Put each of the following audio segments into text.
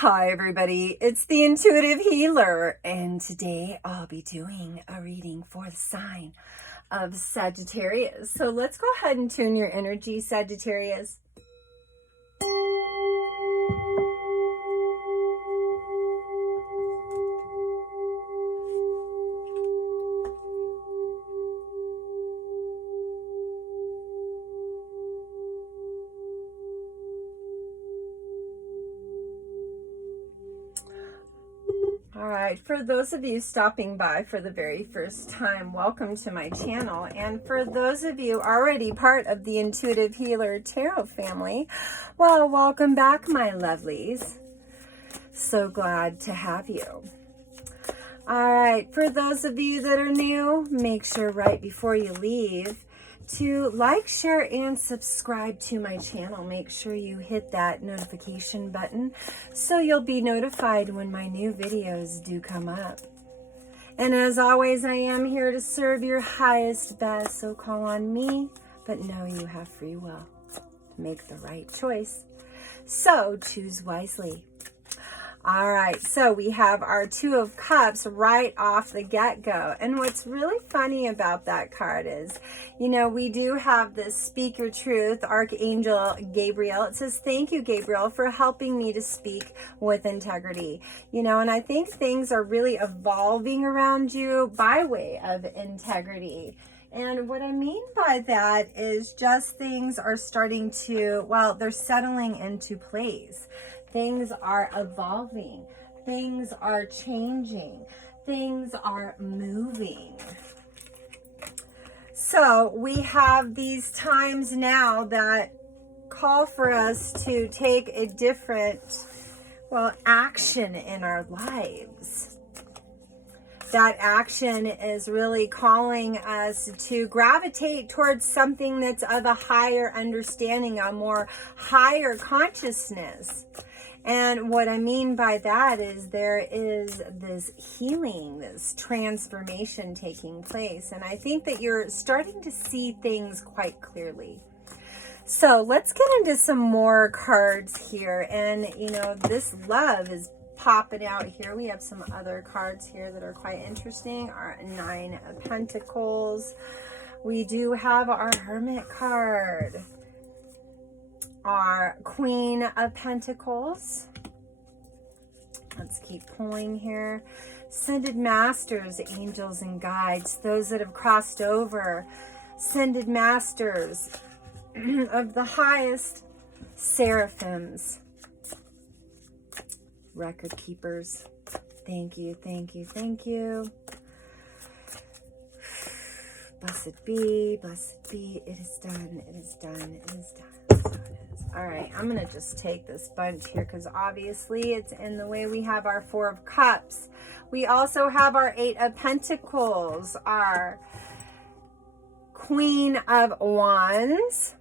Hi everybody, it's the Intuitive Healer, and today I'll be doing a reading for the sign of Sagittarius. So let's go ahead and tune your energy, Sagittarius. All right, for those of you stopping by for the very first time, welcome to my channel. And for those of you already part of the Intuitive Healer Tarot family, well, welcome back, my lovelies. So glad to have you. All right, for those of you that are new, make sure right before you leave to like, share, and subscribe to my channel. Make sure you hit that notification button so you'll be notified when my new videos do come up. And as always, I am here to serve your highest best, so call on me, but know you have free will. Make the right choice. So choose wisely. All right, so we have our Two of Cups right off the get-go. And what's really funny about that card is, you know, we do have this Speak Your Truth, Archangel Gabriel. It says, thank you, Gabriel, for helping me to speak with integrity. You know, and I think things are really evolving around you by way of integrity. And what I mean by that is just things are starting to, well, they're settling into place. Things are evolving. Things are changing. Things are moving. So we have these times now that call for us to take a different, well, action in our lives. That action is really calling us to gravitate towards something that's of a higher understanding, a more higher consciousness. And what I mean by that is there is this healing, this transformation taking place. And I think that you're starting to see things quite clearly. So let's get into some more cards here. And, you know, this love is popping out here. We have some other cards here that are quite interesting. Our Nine of Pentacles. We do have our Hermit card. Our Queen of Pentacles. Let's keep pulling here. Ascended Masters, Angels and Guides. Those that have crossed over. Ascended Masters of the highest. Seraphims. Record keepers. Thank you, thank you, thank you. Blessed be, it is done, it is done, it is done. So it is. All right, I'm going to just take this bunch here because obviously it's in the way. We have our Four of Cups. We also have our Eight of Pentacles, our Queen of Wands,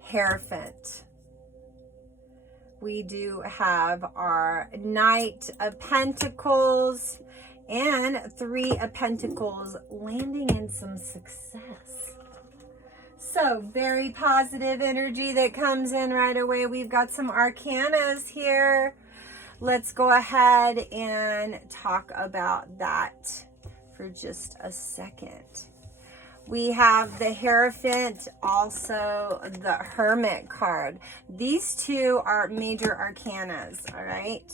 Hierophant. We do have our Knight of Pentacles and Three of Pentacles, landing in some success. So very positive energy that comes in right away. We've got some arcanas here. Let's go ahead and talk about that for just a second. We have the Hierophant, also the Hermit card. These two are major arcanas, all right?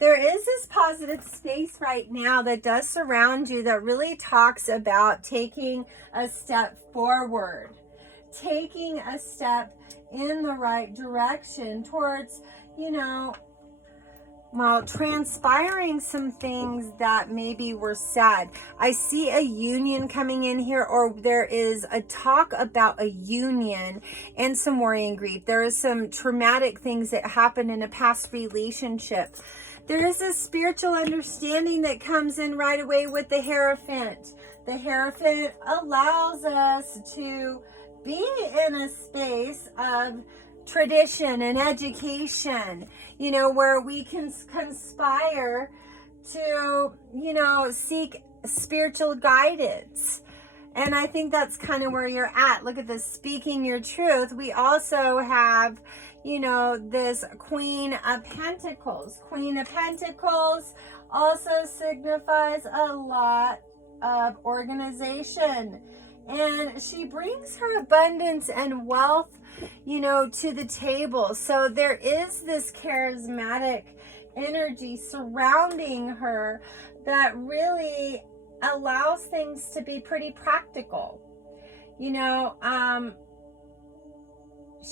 There is this positive space right now that does surround you that really talks about taking a step forward, taking a step in the right direction towards, you know, well, transpiring some things that maybe were sad. I see a union coming in here, or there is a talk about a union and some worry and grief. There is some traumatic things that happened in a past relationship. There is a spiritual understanding that comes in right away with the Hierophant. The Hierophant allows us to be in a space of tradition and education, you know, where we can conspire to, you know, seek spiritual guidance. And I think that's kind of where you're at. Look at this, speaking your truth. We also have, you know, this Queen of Pentacles. Queen of Pentacles also signifies a lot of organization. And she brings her abundance and wealth, you know, to the table. So there is this charismatic energy surrounding her that really allows things to be pretty practical. You know,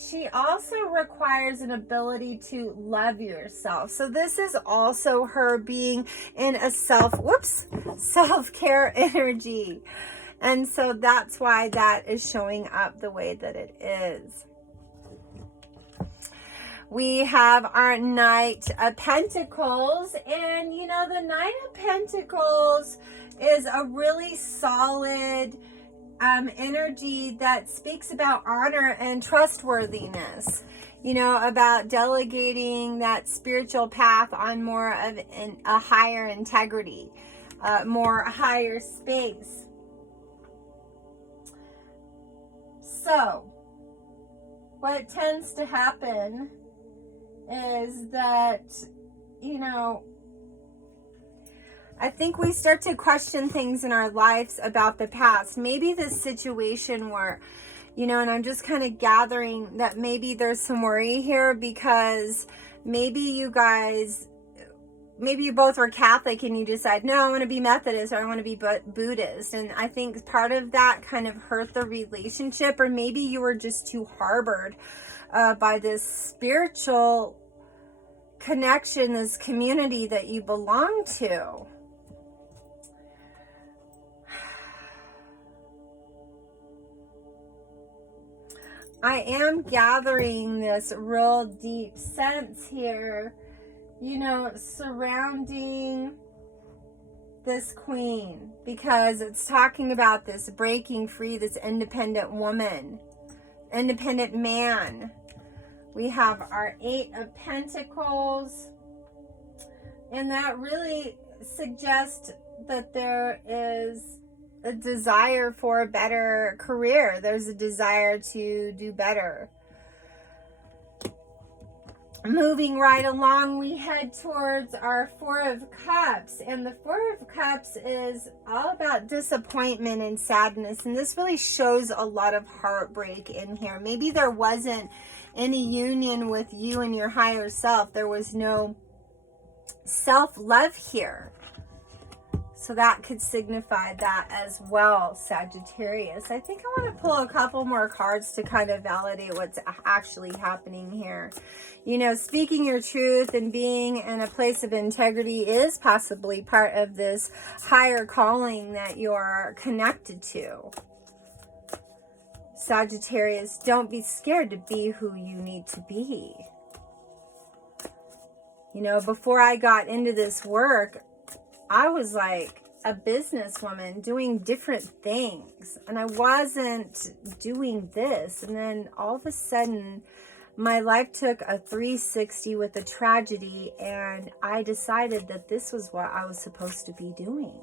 she also requires an ability to love yourself. So this is also her being in a self-care energy. And so that's why that is showing up the way that it is. We have our Knight of Pentacles, and you know, the Knight of Pentacles is a really solid energy that speaks about honor and trustworthiness, you know, about delegating that spiritual path on more of a higher integrity, more higher space. So what tends to happen is that, you know, I think we start to question things in our lives about the past. Maybe this situation where, you know, and I'm just kind of gathering that maybe there's some worry here because maybe you guys, maybe you both were Catholic and you decide, no, I want to be Methodist or I want to be Buddhist. And I think part of that kind of hurt the relationship, or maybe you were just too harbored by this spiritual connection, this community that you belong to. I am gathering this real deep sense here, you know, surrounding this queen, because it's talking about this breaking free, this independent woman, independent man. We have our Eight of Pentacles, and that really suggests that there is a desire for a better career. There's a desire to do better. Moving right along, we head towards our Four of Cups, and the Four of Cups is all about disappointment and sadness, and this really shows a lot of heartbreak in here. Maybe there wasn't any union with you and your higher self. There was no self-love here. So that could signify that as well, Sagittarius. I think I want to pull a couple more cards to kind of validate what's actually happening here. You know, speaking your truth and being in a place of integrity is possibly part of this higher calling that you're connected to. Sagittarius, don't be scared to be who you need to be. You know, before I got into this work, I was like a businesswoman doing different things, and I wasn't doing this. And then all of a sudden, my life took a 360 with a tragedy, and I decided that this was what I was supposed to be doing.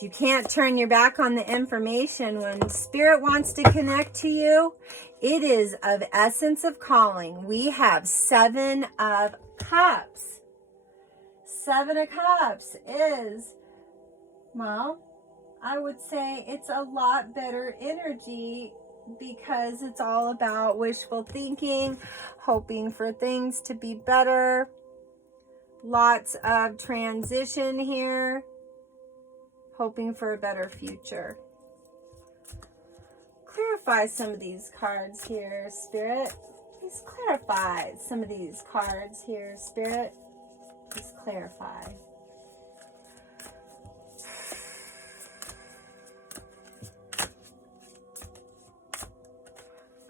You can't turn your back on the information. When Spirit wants to connect to you, it is of essence of calling. We have Seven of Cups. Seven of Cups is, well, I would say it's a lot better energy because it's all about wishful thinking, hoping for things to be better. Lots of transition here, hoping for a better future. Clarify some of these cards here, Spirit. Please clarify some of these cards here, Spirit. Please clarify.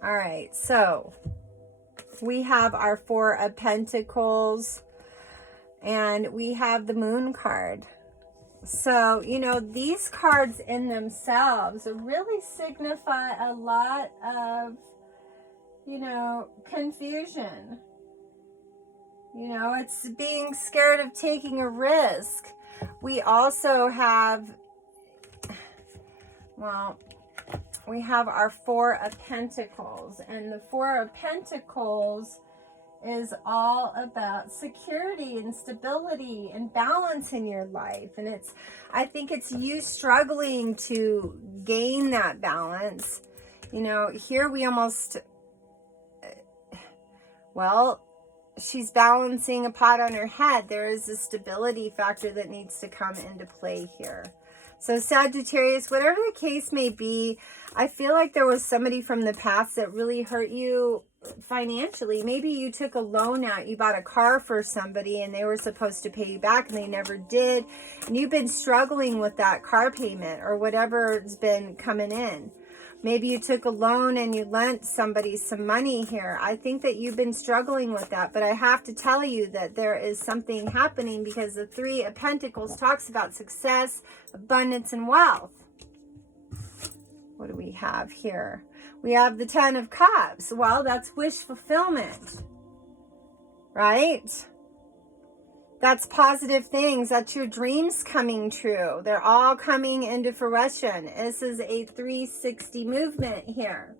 All right, so we have our Four of Pentacles, and we have the Moon card. So, you know, these cards in themselves really signify a lot of, you know, confusion. You know, it's being scared of taking a risk. We also have, well, we have our Four of Pentacles. And the Four of Pentacles is all about security and stability and balance in your life. And I think it's you struggling to gain that balance. You know, here we almost, well, she's balancing a pot on her head. There is a stability factor that needs to come into play here. So Sagittarius, whatever the case may be, I feel like there was somebody from the past that really hurt you financially. Maybe you took a loan out, you bought a car for somebody and they were supposed to pay you back and they never did. And you've been struggling with that car payment or whatever's been coming in. Maybe you took a loan and you lent somebody some money here. I think that you've been struggling with that, but I have to tell you that there is something happening because the Three of Pentacles talks about success, abundance, and wealth. What do we have here? We have the Ten of Cups. Well, that's wish fulfillment, right? That's positive things. That's your dreams coming true. They're all coming into fruition. This is a 360 movement here.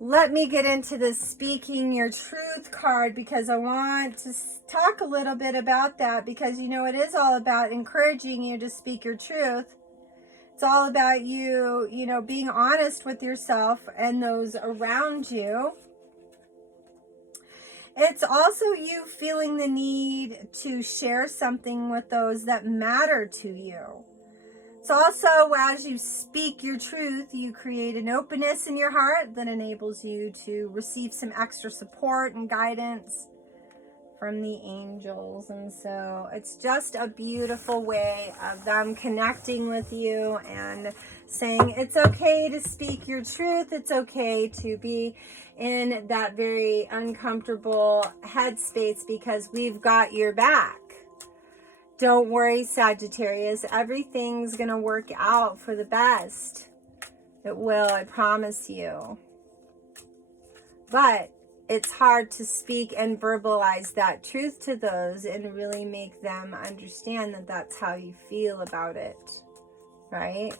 Let me get into the Speaking Your Truth card because I want to talk a little bit about that because, you know, it is all about encouraging you to speak your truth. It's all about you, you know, being honest with yourself and those around you. It's also you feeling the need to share something with those that matter to you. It's also as you speak your truth, you create an openness in your heart that enables you to receive some extra support and guidance from the angels. And so it's just a beautiful way of them connecting with you and saying it's okay to speak your truth. It's okay to be in that very uncomfortable headspace because we've got your back. Don't worry, Sagittarius. Everything's going to work out for the best. It will, I promise you. But it's hard to speak and verbalize that truth to those and really make them understand that that's how you feel about it, right?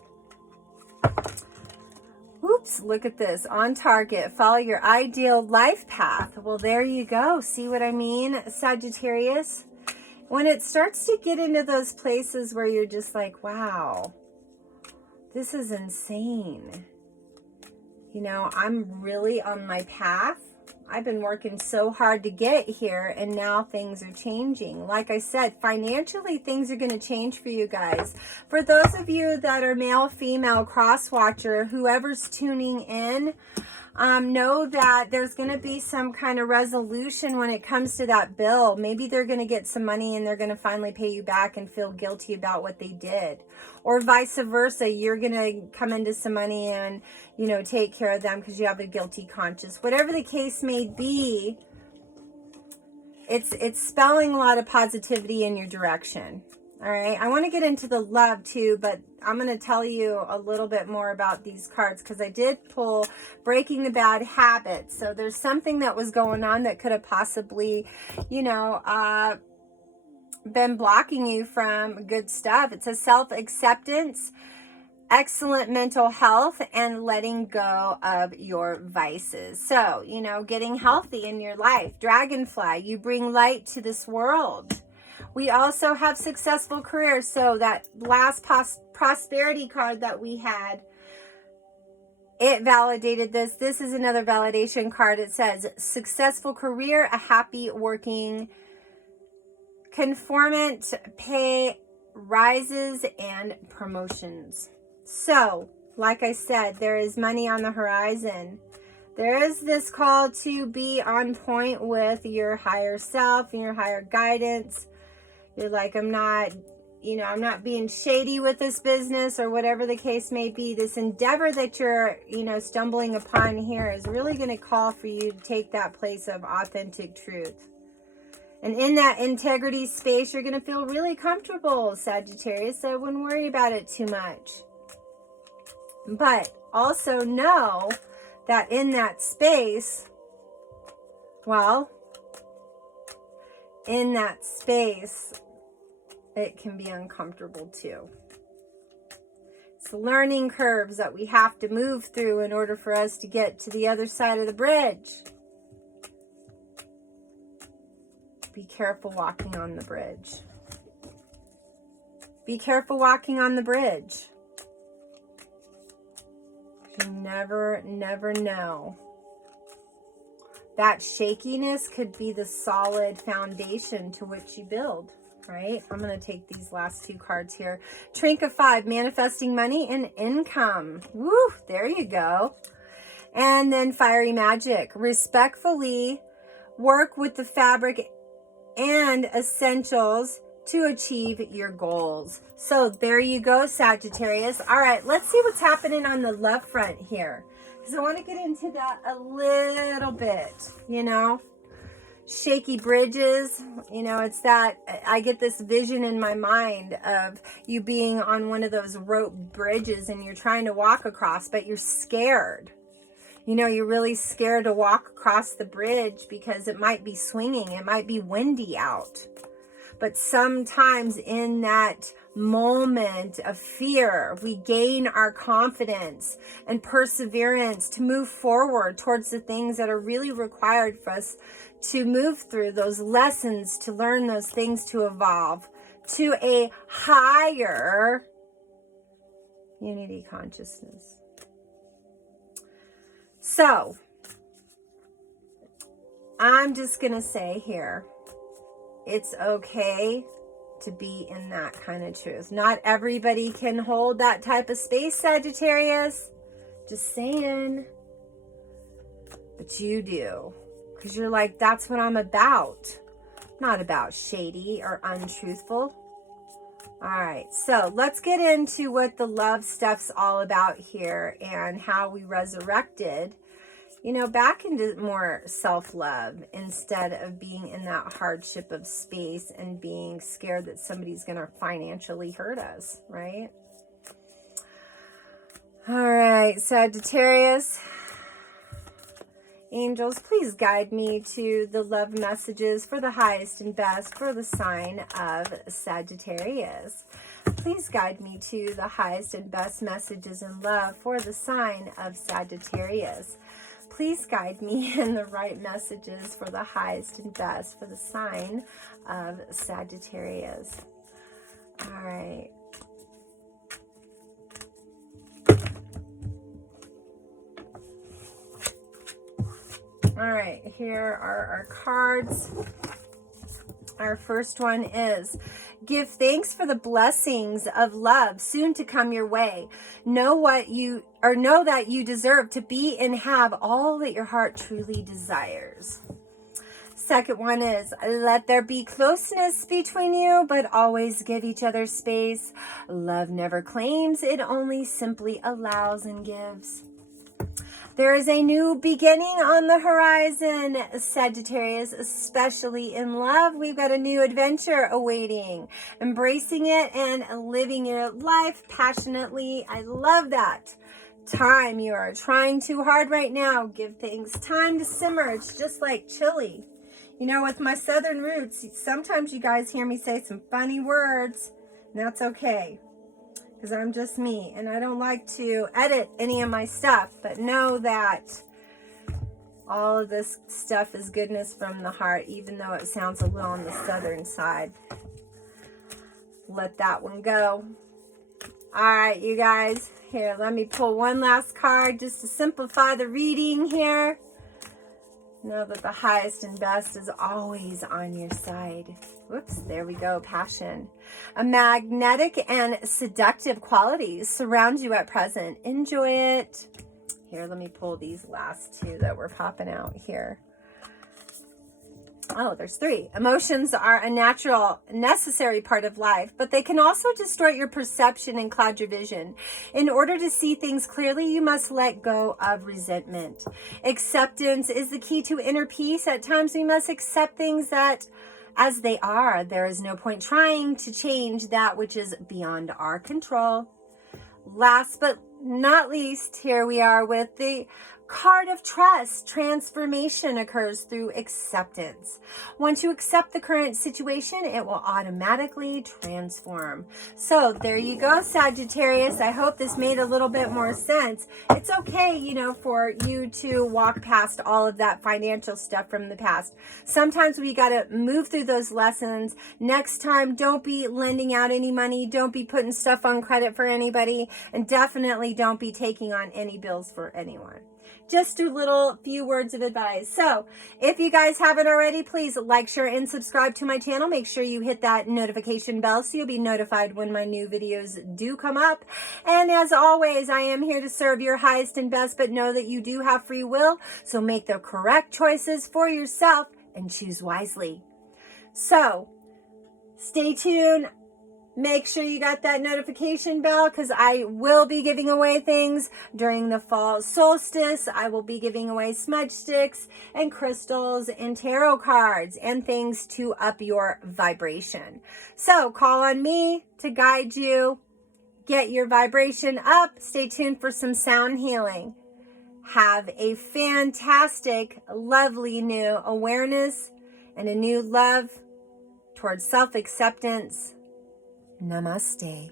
Oops, look at this. On target. Follow your ideal life path. Well, there you go. See what I mean, Sagittarius? When it starts to get into those places where you're just like, wow, this is insane. You know, I'm really on my path. I've been working so hard to get here and now things are changing. Like I said, financially things are going to change for you guys. For those of you that are male, female, cross watcher, whoever's tuning in, know that there's going to be some kind of resolution when it comes to that bill. Maybe they're going to get some money and they're going to finally pay you back and feel guilty about what they did. Or vice versa, you're going to come into some money and, you know, take care of them because you have a guilty conscience. Whatever the case may be, it's spelling a lot of positivity in your direction. All right, I want to get into the love too, but I'm going to tell you a little bit more about these cards because I did pull Breaking the Bad Habit. So there's something that was going on that could have possibly, you know, been blocking you from good stuff. It says self-acceptance, excellent mental health, and letting go of your vices. So, you know, getting healthy in your life. Dragonfly, you bring light to this world. We also have successful careers. So that last prosperity card that we had, it validated this. This is another validation card. It says successful career, a happy working, conformant pay rises and promotions. So, like I said, there is money on the horizon. There is this call to be on point with your higher self and your higher guidance. You're like, I'm not being shady with this business or whatever the case may be. This endeavor that you're, you know, stumbling upon here is really going to call for you to take that place of authentic truth. And in that integrity space, you're going to feel really comfortable, Sagittarius. So I wouldn't worry about it too much. But also know that in that space, well, in that space, it can be uncomfortable too. It's learning curves that we have to move through in order for us to get to the other side of the bridge. Be careful walking on the bridge. Be careful walking on the bridge. You never know. That shakiness could be the solid foundation to which you build, right? I'm going to take these last two cards here. Trinket of 5, manifesting money and income. Woo, there you go. And then fiery magic. Respectfully work with the fabric and essentials to achieve your goals. So there you go, Sagittarius. All right, let's see what's happening on the love front here, because I want to get into that a little bit, you know. Shaky bridges, you know, it's that, I get this vision in my mind of you being on one of those rope bridges and you're trying to walk across, but you're scared. You know, you're really scared to walk across the bridge because it might be swinging, it might be windy out. But sometimes in that moment of fear, we gain our confidence and perseverance to move forward towards the things that are really required for us to move through, those lessons, to learn those things, to evolve to a higher unity consciousness. So, I'm just going to say here, it's okay to be in that kind of truth. Not everybody can hold that type of space, Sagittarius. Just saying. But you do. Because you're like, that's what I'm about. Not about shady or untruthful. All right, so let's get into what the love stuff's all about here and how we resurrected, you know, back into more self-love instead of being in that hardship of space and being scared that somebody's going to financially hurt us, right? All right, Sagittarius. Angels, please guide me to the love messages for the highest and best for the sign of Sagittarius. Please guide me to the highest and best messages in love for the sign of Sagittarius. Please guide me in the right messages for the highest and best for the sign of Sagittarius. All right. All right, here are our cards. Our first one is, give thanks for the blessings of love soon to come your way. Know that you deserve to be and have all that your heart truly desires. Second one is, let there be closeness between you, but always give each other space. Love never claims, it only simply allows and gives. There is a new beginning on the horizon, Sagittarius, especially in love. We've got a new adventure awaiting. Embracing it and living your life passionately. I love that. Time, you are trying too hard right now. Give things time to simmer. It's just like chili. You know, with my southern roots, sometimes you guys hear me say some funny words, and that's okay. Because I'm just me, and I don't like to edit any of my stuff, but know that all of this stuff is goodness from the heart, even though it sounds a little on the southern side. Let that one go. All right, you guys, here, let me pull one last card just to simplify the reading here. Know that the highest and best is always on your side. Whoops, there we go, passion. A magnetic and seductive qualities surround you at present. Enjoy it. Here, let me pull these last two that were popping out here. Oh, there's three. Emotions are a natural, necessary part of life, but they can also distort your perception and cloud your vision. In order to see things clearly, you must let go of resentment. Acceptance is the key to inner peace. At times, we must accept things that as they are. There is no point trying to change that which is beyond our control. Last but not least, here we are with the Card of trust, transformation occurs through acceptance. Once you accept the current situation, it will automatically transform. So there you go, Sagittarius. I hope this made a little bit more sense. It's okay, you know, for you to walk past all of that financial stuff from the past. Sometimes we got to move through those lessons. Next time, don't be lending out any money. Don't be putting stuff on credit for anybody. And definitely don't be taking on any bills for anyone. Just a few words of advice. So if you guys haven't already, please like, share, and subscribe to my channel. Make sure you hit that notification bell so you'll be notified when my new videos do come up. And as always, I am here to serve your highest and best, but know that you do have free will. So make the correct choices for yourself and choose wisely. So stay tuned. Make sure you got that notification bell because I will be giving away things during the fall solstice. I will be giving away smudge sticks and crystals and tarot cards and things to up your vibration. So call on me to guide you, get your vibration up. Stay tuned for some sound healing. Have a fantastic, lovely new awareness and a new love towards self-acceptance. Namaste.